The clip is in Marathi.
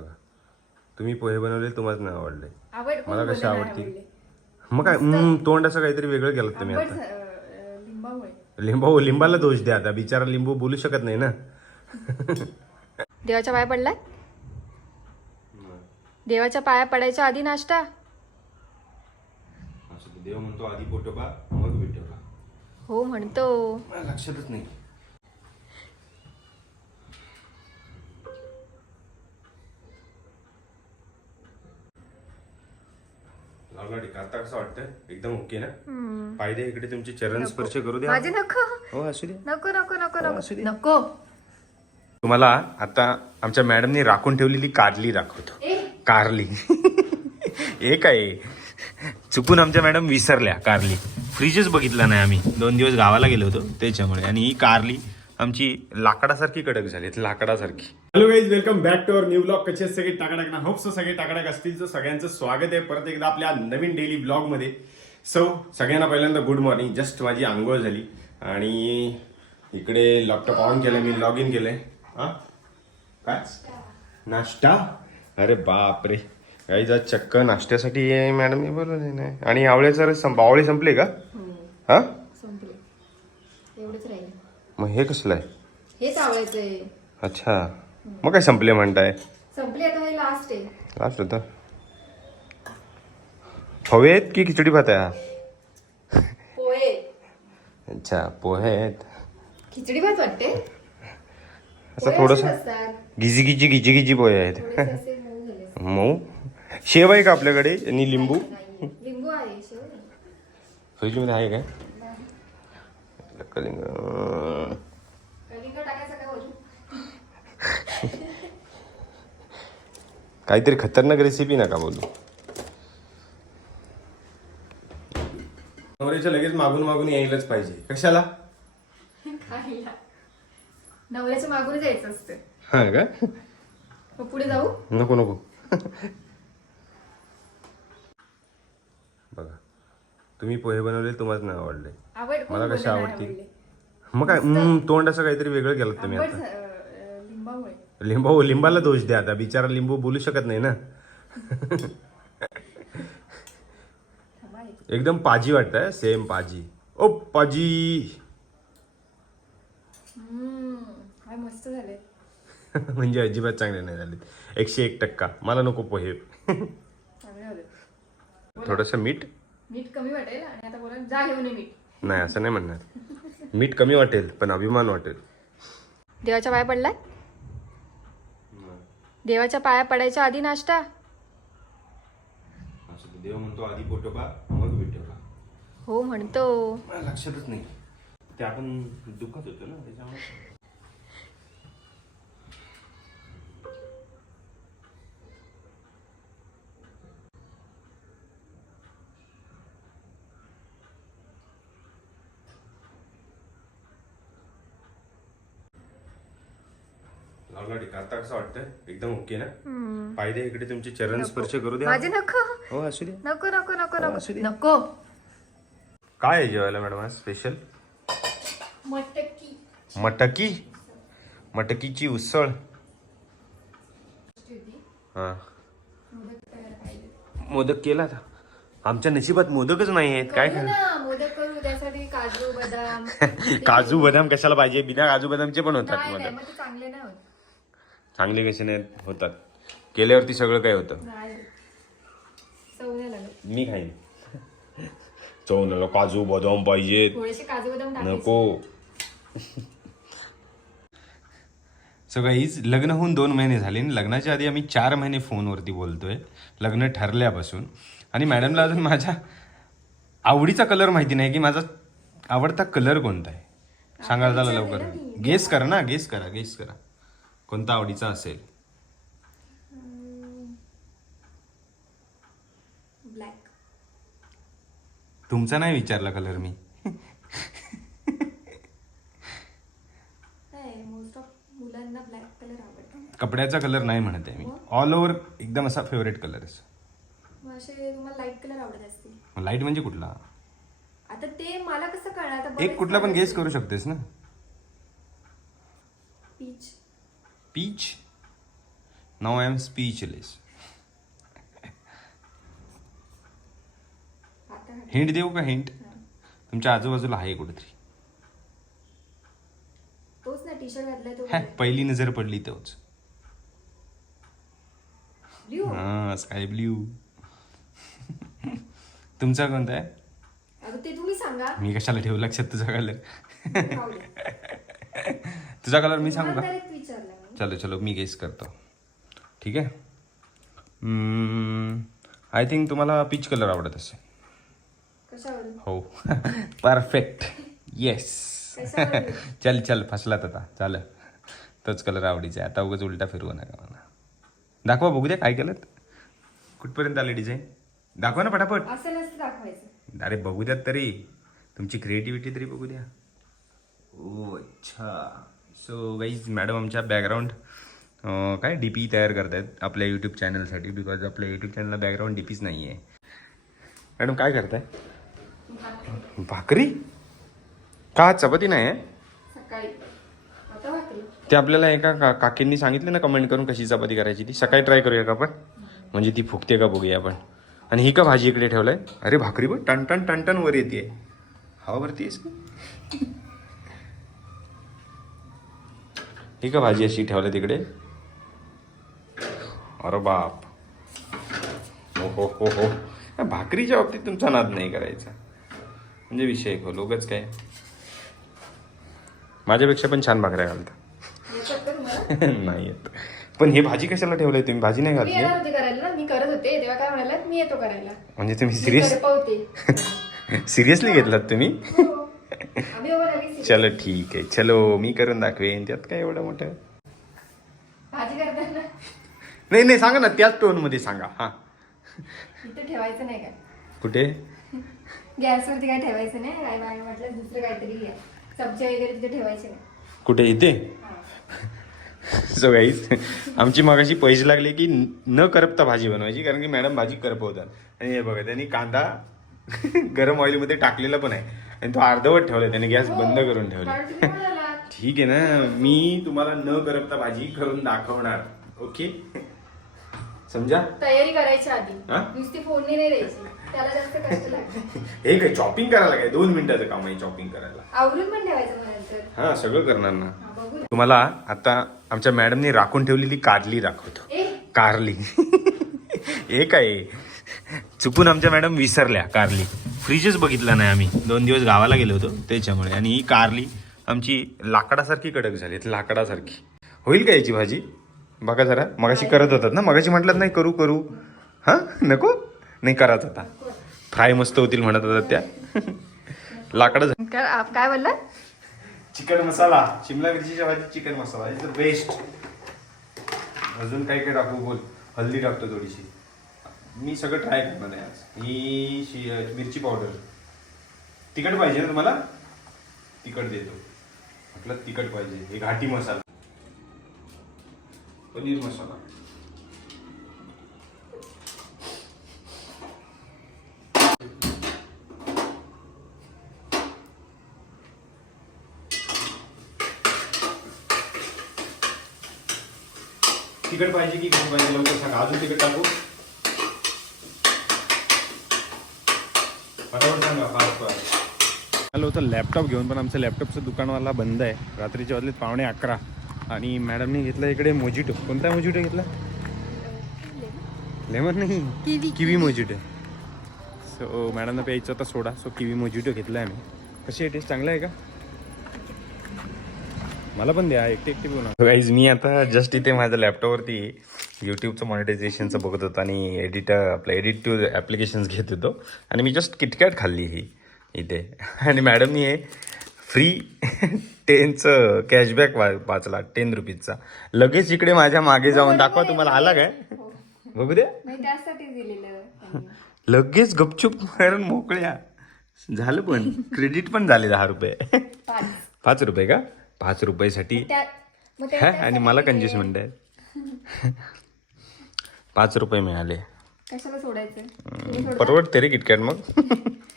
बघा. तुम्ही पोहे बनवले तुम्हाला नाही आवडले आवड मला कशी नाही आवडती? मग काय हम्म, तोंड असं काहीतरी वेगळं केलं तुम्ही आता. लिंबामुळे. लिंबू लिंबाला दोष द्या आता. बिचारा लिंबू बोलू शकत नाही ना. देवाच्या पाया पडलाय? देवाच्या पाया पडायच्या आधी नाश्ता? देव म्हणतो आधी पोटोबा मग विठोबा. हो म्हणतो. मला लक्षातच नाही. लावला ठीक आता कसं वाटतं? एकदम ओके ना? पायदे इकडे तुमचे चरण स्पर्श करू द्या. माझे नको. हो असू द्या नको नको नको हो, असू नको दे. नको. तुम्हाला आता आमच्या मॅडमनी राखून ठेवलेली कारली दाखवतो. कारली. हे काय चुकून आमच्या मॅडम विसरल्या कारली. फ्रीजच बघितला नाही आम्ही. दोन दिवस गावाला गेलो होतो त्याच्यामुळे. आणि ही कारली आमची लाकडासारखी कडक झाली लाकडासारखी. Hello guys welcome back to our new blog कसे सगळे? टाकाटाक ना होप सो सगळे टाकाटाक असतील. तर सगळ्यांचं स्वागत आहे. परत एकदा आपल्या नवीन डेली ब्लॉगमध्ये. सो सगळ्यांना पहिल्यांदा गुड मॉर्निंग जस्ट माझी आंघोळ झाली. आणि इकडे लॅपटॉप ऑन केलं मी लॉग इन केलंय. हा? काय? नाश्ता? अरे बाप रे काही जा चक्क नाश्त्यासाठी मॅडम बोलवले नाही आणि आवळ्याचं रस संप आवळे संपले का? हा? संपले. एवढेच राहिले. मग हे कसलं आहे? हेच आवडायचंय अच्छा. मग काय संपले म्हणताय? संपले आता हे लास्ट आहे. लास्ट होतं? हवे आहेत की खिचडी भात आहे हा पोहे. अच्छा पोहे आहेत खिचडी भात वाटते. असं पोहे थोडस असतात. गिजी गिजी गिजी गिजी पोहे आहेत. थोडेसे असे मऊ झाले. मऊ? शेव आहे का आपल्याकडे? आणि लिंबू. लिंबू आहे शेव. फ्रीजमध्ये आहे काय? कलिंग? काहीतरी खतरनाक रेसिपी नका बोलू. नवऱ्याच्या लगेच मागून मागून यायलाच पाहिजे. कशाला? नवऱ्याच्या मागून जायचं असतं. हा का? पुढे जाऊ? नको नको. बघा. तुम्ही पोहे बनवले तुम्हाला नाही आवडले आवड कोण मला कशी बोललं नाही आवडतील? आवडले? मग काय हम्म, तोंड असं काहीतरी वेगळं केलं तुम्ही आता. झा- अं, लिंबामुळे. लिंबू लिंबाला दोष द्या आता. बिचारा लिंबू बोलू शकत नाही ना. थांबा एक. एकदम पाजी वाटतंय सेम पाजी. ओ पाजी. हम्म, काय मस्त झाले. म्हणजे अजिबात चांगले नाही झाले एकशे एक टक्का. मला नको पोहे चांगले होते थोडस मीठ. मीठ कमी वाटेल आणि आता बोला जा घेऊन ये मीठ. नाही असं नाही म्हणणार. मीठ कमी वाटेल पण अभिमान वाटेल. देवाच्या पाया पडलाय? देवाच्या पाया पडायच्या आधी नाश्ता? देव म्हणतो आधी पोटोबा मग विठोबा. हो म्हणतो. मला लक्षातच नाही. ते आपण दुखत होतो ना त्याच्यामुळे. ठीक आता कसं वाटतं एकदम ओके ना? पायदे इकडे तुमचे चरण स्पर्श करू द्या. माझे नको. हो असू द्या. नको नको नको असू नको. दे. नको. काय आहे जेवायला मॅडम आज स्पेशल मटकी. मटकी? मटकीची उसळ. हा. मोदक केला था आमच्या नशिबात मोदकच नाही आहेत. काय करू मोदक त्यासाठी काजू बदाम. काजू बदाम कशाला पाहिजे? बिना काजू बदामचे पण होतात मोदक. चांगले नाही होत. चांगले कसे नाहीत होतात. केल्यावरती सगळं काय होतं. नाही. नाही मी खाईन. चवनाला काजू बदाम पाहिजेत. थोडेसे काजू बदाम टाकायचे. नको. सो गाईज लग्न होऊन दोन महिने झाले आणि लग्नाच्या आधी आम्ही चार महिने फोनवरती बोलतोय. लग्न ठरल्यापासून. आणि मॅडमला अजून माझ्या आवडीचा कलर माहिती नाही की माझा आवडता कलर कोणता आहे? सांगा झाला लवकर. गेस करा ना गेस करा गेस करा. कोणता आवडीचा असेल? ब्लॅक तुमचा नाही विचारला कलर मी. नाही मोस्ट ऑफ मुलांना ब्लॅक कलर आवडतो. कपड्याचा कलर नाही म्हणत आहे मी. ऑल ओव्हर एकदम असा फेवरेट कलर आहे. मग असे तुम्हाला लाइट कलर आवडत असतील. लाइट म्हणजे कुठला? आता ते मला कसं कळणार? आता एक कुठला पण गेस करू शकतेस ना. पीच नाव आय एम स्पीचलेस आता हा. हिंट देऊ का हिंट तुमच्या आजूबाजूला आहे कुठेतरी. तोच ना टी शर्ट घातलाय तो. हॅ, पहिली नजर पडली तोच. ब्ल्यू हा स्काय ब्ल्यू तुमचा कोणता आहे? अगं ते तुम्ही सांगा. मी कशाला ठेवू? लक्षात तुझा कलर. तुझा कलर मी सांगू का? चलो चलो मी गेस करतो. ठीक आहे? आय थिंक तुम्हाला पीच कलर आवडत असेल. हो. परफेक्ट येस चल चल फसलात आता. चाल तोच कलर आवडीचा आहे. आता उगाच उलटा फिरवू नका मला. दाखवा बघू द्या काय केलं कुठपर्यंत आले डिझाईन दाखवा ना पटापट. अरे बघू द्यात तरी. तुमची क्रिएटिव्हिटी तरी बघू द्या ओ अच्छा. सो गाईज मॅडम आमच्या बॅकग्राऊंड काय डी पी तयार करतायत आपल्या यूट्यूब चॅनलसाठी बिकॉज आपल्या यूट्यूब चॅनलला बॅकग्राऊंड डी पीच नाही आहे मॅडम काय करताय? भाकरी? का चपाती नाही आहे ते आपल्याला एका का काकींनी सांगितलं ना कमेंट करून कशी चपाती करायची ती. सकाळी ट्राय करूया का आपण. म्हणजे ती फुगते का बघूया आपण. आणि ही का भाजी इकडे ठेवलाय? अरे भाकरी बघ. टन टन टन टन वर येते हवा वरती ही का भाजी अशी ठेवल्या तिकडे. अरे बाप. हो हो हो हो. भाकरीच्या बाबतीत तुमचा नाद नाही करायचा. म्हणजे विषय खोल उगाच काय. माझ्यापेक्षा पण छान भाकऱ्या घालता. नाही येत. पण हे भाजी कशाला ठेवलंय तुम्ही? भाजी नाही घातली? मी करत होते. तेव्हा काय म्हणाला मी येतो करायला. म्हणजे तुम्ही सिरियस सिरियसली घेतलात तुम्ही? चलो ठीक आहे चलो मी करून दाखवेन त्यात काय एवढं मोठं? नाही नाही सांगा ना त्याच टोनमध्ये सांगा. हा. ठेवायचं नाही काय कुठे? गॅसवरती काय ठेवायचं नाही? म्हटलं दुसरं काहीतरी सब्जी वगैरे तिथे ठेवायचे कुठे? इथे? सो गाईज आमची मगाशी पैसे लागले की न करपता भाजी बनवायची कारण की मॅडम भाजी करपवतात. आणि हे बघा त्यांनी कांदा गरम ऑइलमध्ये टाकलेला पण आहे. आणि तो अर्धवट ठेवलाय त्याने गॅस बंद करून ठेवले. ठीक आहे ना मी तुम्हाला न करपता भाजी करून दाखवणार ओके? समजा? तयारी करायची आधी. हा? नुसती फोडणी नाही द्यायची. त्याला जास्त कष्ट लागतं हे काय चॉपिंग करायला काय? दोन मिनिटाचं काम आहे चॉपिंग करायला. आवरून पण ठेवायचं मग नंतर. हा सगळं करणार ना. हा, बघू ना. तुम्हाला आता आमच्या मॅडमनी राखून ठेवलेली कारली दाखवतो. ए? कारली. हे काय? चुकून आमच्या मॅडम विसरल्या कारली. फ्रीजच बघितला नाही आम्ही. दोन दिवस गावाला गेलो होतो त्याच्यामुळे. आणि ही कारली आमची लाकडासारखी कडक झाली लाकडासारखी. होईल का याची भाजी? बघा जरा. मगाशी करत होतात ना? मगाशी म्हटलं नाही करू करू. हा? नको? नाही कराच आता. फ्राय मस्त होतील म्हणत होतात त्या. लाकडं काय आप- काय बोलला? चिकन मसाला. शिमला मिरचीच्या भाजी chicken masala. Is the best अजून काय काय टाकू बोल. हल्दी टाकतो थोडीशी. मी सगळं ट्राय करणार आहे आज. ही शि मिरची पावडर तिखट पाहिजे ना तुम्हाला? तिखट देतो. म्हटलं तिखट पाहिजे. हे घाटी मसाला. पनीर मसाला. तिखट पाहिजे की कमी पाहिजे? लवकर सांगा अजून तिखट टाकू? फटाफट सांगा फास्ट फास्ट. आलो होतं लॅपटॉप घेऊन पण आमचं लॅपटॉपचं दुकानवाला बंद आहे. रात्रीचे वाजलेत पावणे अकरा. आणि मॅडमने घेतला इकडे मोजिटो कोणता मोजिटो घेतला? लेमन नाही. किवी मोजिटो सो मॅडमना प्यायचं होता सोडा. सो किवी मोजिटो घेतला आहे आम्ही. कशी आहे टेस्ट चांगला आहे का? मला पण द्या. एकटे एकटे बोला गाईज मी आता जस्ट इथे माझ्या लॅपटॉपवरती यूट्यूबचं मॉनिटायझेशनचं बघत होतो आणि एडिट आपलं एडिट टू ॲप्लिकेशन्स घेत होतो. आणि मी जस्ट किटकॅट खाल्ली ही इथे. आणि मॅडमनी हे फ्री टेनचं कॅशबॅक वा वाचला टेन रुपीजचा लगेच इकडे माझ्या मागे जाऊन दाखवा तुम्हाला आला काय? बघू द्या. लगेच गपचूप मारून मोकळ्या. झालं पण. क्रेडिट पण झाले दहा रुपये. पाच. रुपये का? पाच रुपयासाठी. आणि मला कंजेस म्हणतायत. पाच रुपये मिळाले कशाला सोडायचं? परवडते रे किटकॅट मग